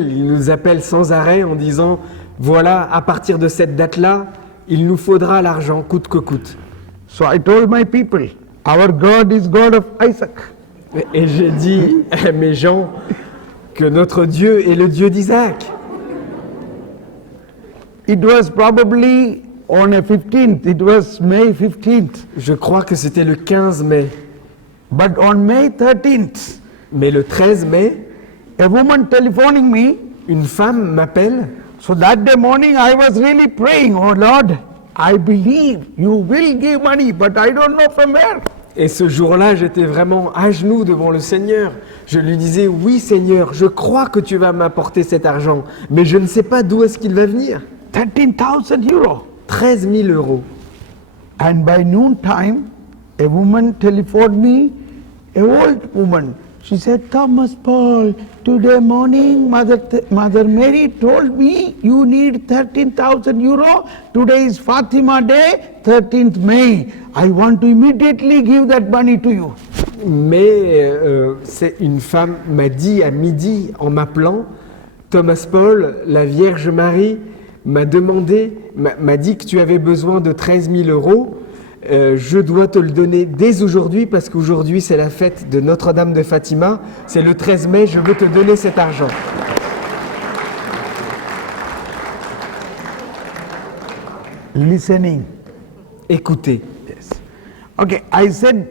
nous appelle sans arrêt en disant « Voilà, à partir de cette date-là, il nous faudra l'argent, coûte que coûte. So I told my people, our God is God of Isaac. » Et j'ai dit à mes gens que notre Dieu est le Dieu d'Isaac. It was probably on a 15th, it was May 15th. Je crois que c'était le 15 mai. But on May 13th, Mais le 13 mai, a woman telephoning me. une femme m'appelle. So that day morning I was really praying, oh Lord, I believe you will give money, but I don't know from where. Et ce jour-là, j'étais vraiment à genoux devant le Seigneur. Je lui disais, oui Seigneur, je crois que tu vas m'apporter cet argent, mais je ne sais pas d'où est-ce qu'il va venir. 13,000 euros. 13 000 euros. And by noontime, a woman telephoned me, an old woman. She said, Thomas Paul, today morning Mother Mary told me you need 13,000 euro. Today is Fatima Day, 13th May. I want to immediately give that money to you. Mais c'est une femme m'a dit à midi en m'appelant, Thomas Paul, la Vierge Marie m'a dit que tu avais besoin de 13 000 euros. Je dois te le donner dès aujourd'hui parce qu'aujourd'hui c'est la fête de Notre-Dame de Fatima. C'est le 13 mai, je veux te donner cet argent. Listening. Écoutez. Yes. Okay, I said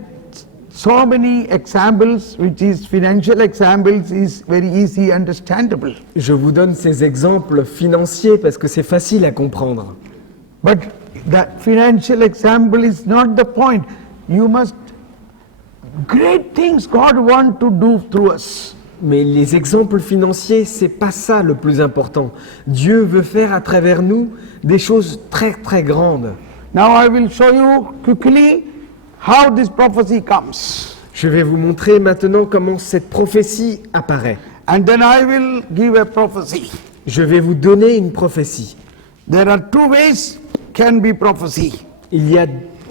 so many examples, which is financial examples, is very easy understandable. Je vous donne ces exemples financiers parce que c'est facile à comprendre. But that financial example is not the point. You must, great things God wants to do through us. Mais les exemples financiers, c'est pas ça le plus important. Dieu veut faire à travers nous des choses très très grandes. Now I will show you quickly how this prophecy comes. Je vais vous montrer maintenant comment cette prophétie apparaît. And then I will give a prophecy. Je vais vous donner une prophétie. There are two ways can be prophecy.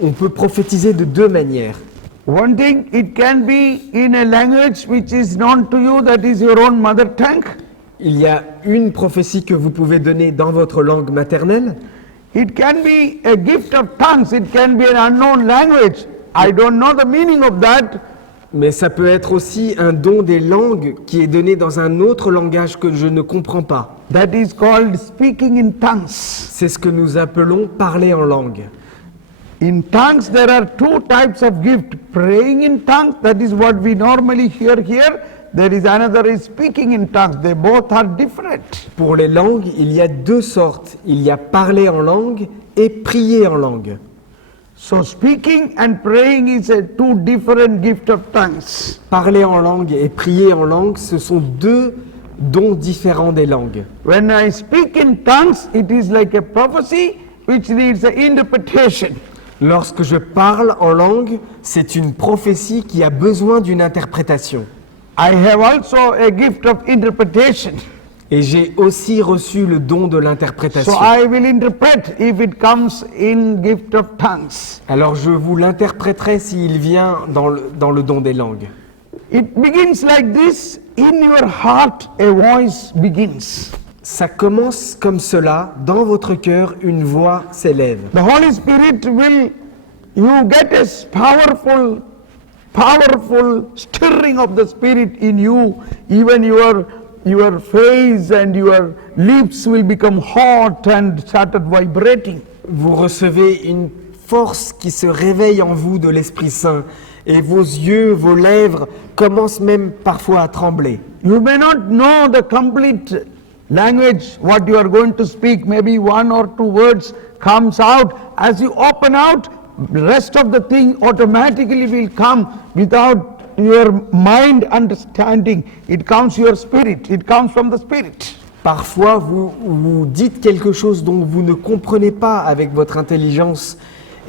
On peut prophétiser de deux manières. One thing, it can be in a language which is known to you, that is your own mother tongue. Il y a une prophétie que vous pouvez donner dans votre langue maternelle. It can be a gift of tongues, it can be an unknown language. I don't know the meaning of that. Mais ça peut être aussi un don des langues qui est donné dans un autre langage que je ne comprends pas. That is called speaking in tongues. C'est ce que nous appelons parler en langue. In tongues there are two types of gift. Praying in tongues, that is what we normally hear here. There is another is speaking in tongues. They both are different. Pour les langues, il y a deux sortes. Il y a parler en langue et prier en langue. So speaking and praying is a two different gift of tongues. Parler en langue et prier en langue, ce sont deux dons différents des langues. When I speak in tongues, it is like a prophecy which needs an interpretation. Lorsque je parle en langue, c'est une prophétie qui a besoin d'une interprétation. I have also a gift of interpretation. Et j'ai aussi reçu le don de l'interprétation. So I will interpret if it comes in gift of tongues. Alors je vous l'interpréterai s'il vient dans le don des langues. It begins like this. In your heart, a voice begins. Ça commence comme cela. Dans votre cœur, une voix s'élève. The Holy Spirit will, you get a powerful stirring of the Spirit in you. Even your face and your lips will become hot and started vibrating. Vous recevez une force qui se réveille en vous de l'Esprit Saint. Et vos yeux, vos lèvres commencent même parfois à trembler. You may not know the complete language, what you are going to speak. Maybe one or two words comes out. As you open out, the rest of the thing automatically will come without your mind understanding. It comes your spirit. It comes from the Spirit. Parfois, vous dites quelque chose dont vous ne comprenez pas avec votre intelligence.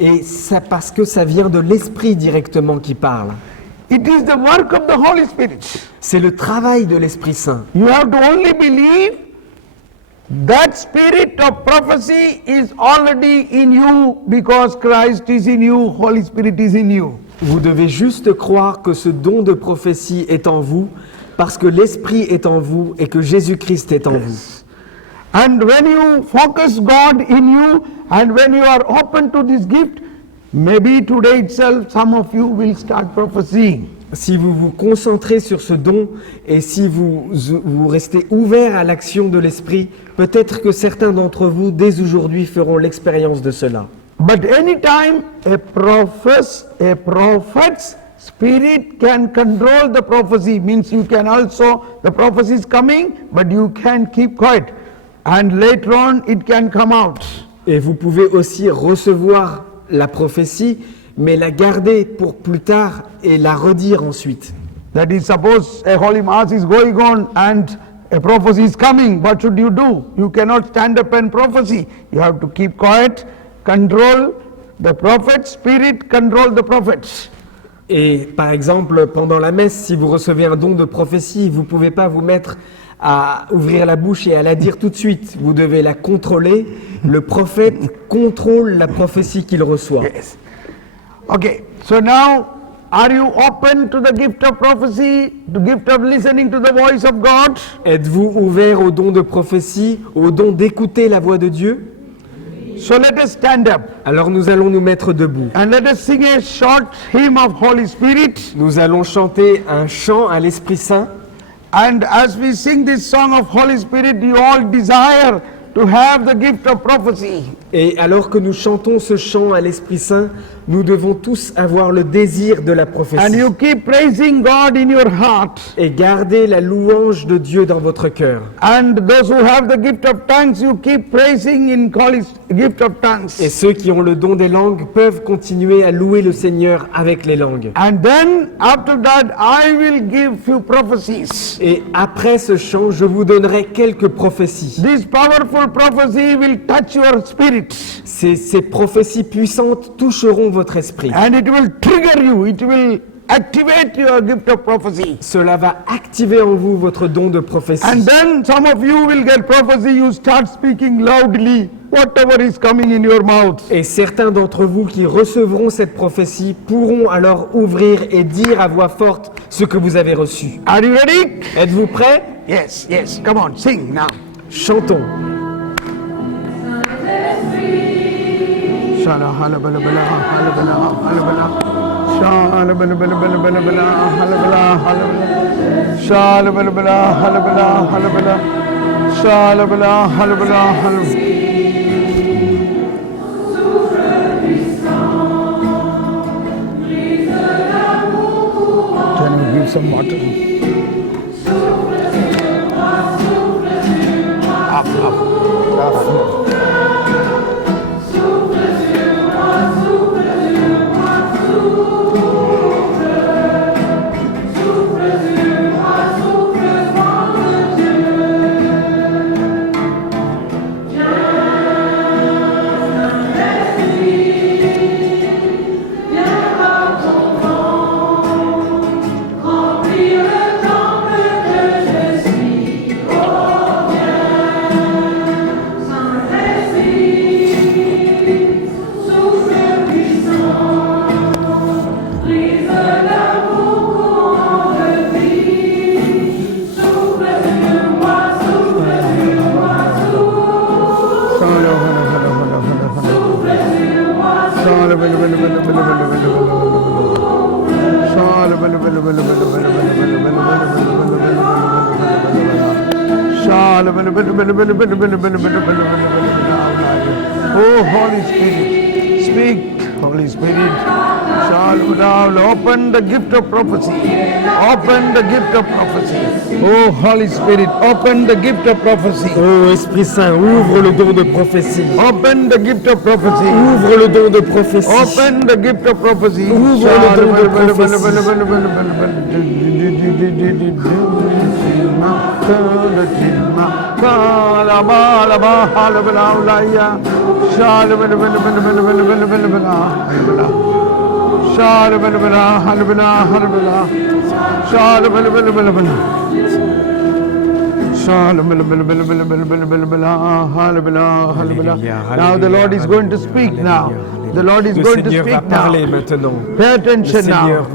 Et c'est parce que ça vient de l'Esprit directement qui parle. It is the work of the Holy Spirit. C'est le travail de l'Esprit Saint. You have to only believe that spirit of prophecy is already in you because Christ is in you, Holy Spirit is in you. Vous devez juste croire que ce don de prophétie est en vous parce que l'Esprit est en vous et que Jésus-Christ est en vous. And when you focus God in you and when you are open to this gift, maybe today itself some of you will start prophesying. Si vous vous concentrez sur ce don et si vous restez ouvert à l'action de l'Esprit, peut-être que certains d'entre vous, dès aujourd'hui, feront l'expérience de cela. But anytime a prophet's spirit can control the prophecy, means you can also, the prophecy is coming, but you can keep quiet. And later on it can come out. Et vous pouvez aussi recevoir la prophétie, mais la garder pour plus tard et la redire ensuite. That is, suppose a holy mass is going on and a prophecy is coming, what should you do? You cannot stand up and prophecy. You have to keep quiet, control the prophet, spirit control the prophets. Et par exemple, pendant la messe, si vous recevez un don de prophétie, vous ne pouvez pas vous mettre à ouvrir la bouche et à la dire tout de suite. Vous devez la contrôler. Le prophète contrôle la prophétie qu'il reçoit. Yes. Okay, so now are you open to the gift of prophecy, the gift of listening to the voice of God? Êtes-vous ouvert au don de prophétie, au don d'écouter la voix de Dieu? So let us stand up Alors nous allons nous mettre debout. and let us sing a short hymn of Holy Spirit. Nous allons chanter un chant à l'Esprit Saint. And as we sing this song of Holy Spirit, you all desire to have the gift of prophecy. Et alors que nous chantons ce chant à l'Esprit Saint, nous devons tous avoir le désir de la And prophétie. you keep praising God in your heart. Et garder la louange de Dieu dans votre cœur. And those who have the gift of tongues, you keep praising in Holy gift of tongues. Et ceux qui ont le don des langues peuvent continuer à louer le Seigneur avec les langues. And then after that, I will give few prophecies. Et après ce chant, je vous donnerai quelques prophéties. This powerful prophecy will touch your spirit. Ces prophéties puissantes toucheront votre esprit. And it will trigger you. It will activate your gift of prophecy. Cela va activer en vous votre don de prophétie. And then some of you will get prophecy. You start speaking loudly, whatever is coming in your mouth. Et certains d'entre vous qui recevront cette prophétie pourront alors ouvrir et dire à voix forte ce que vous avez reçu. Are you ready? Êtes-vous prêts? Yes, yes. Come on, sing now. Chantons. Shala hala bala bala hala bala hala bala. Shala bala bala bala bala bala hala bala hala bala. Shala bala bala hala bala hala bala. Shala bala hala bala hala. Can you give some water? Up. Oh, Holy Spirit, speak, Holy Spirit. Open the gift of prophecy. Open the gift of prophecy. Oh, Holy Spirit, open the gift of prophecy. Ô Esprit Saint, ouvre le don de prophétie. Open the gift of prophecy. Ouvre le don de prophétie. Open the gift of prophecy. Ouvre le don de prophétie. Now the Lord is going to speak now. The Lord is Le going to Seigneur va speak now. parler maintenant. Pay attention Le Seigneur now.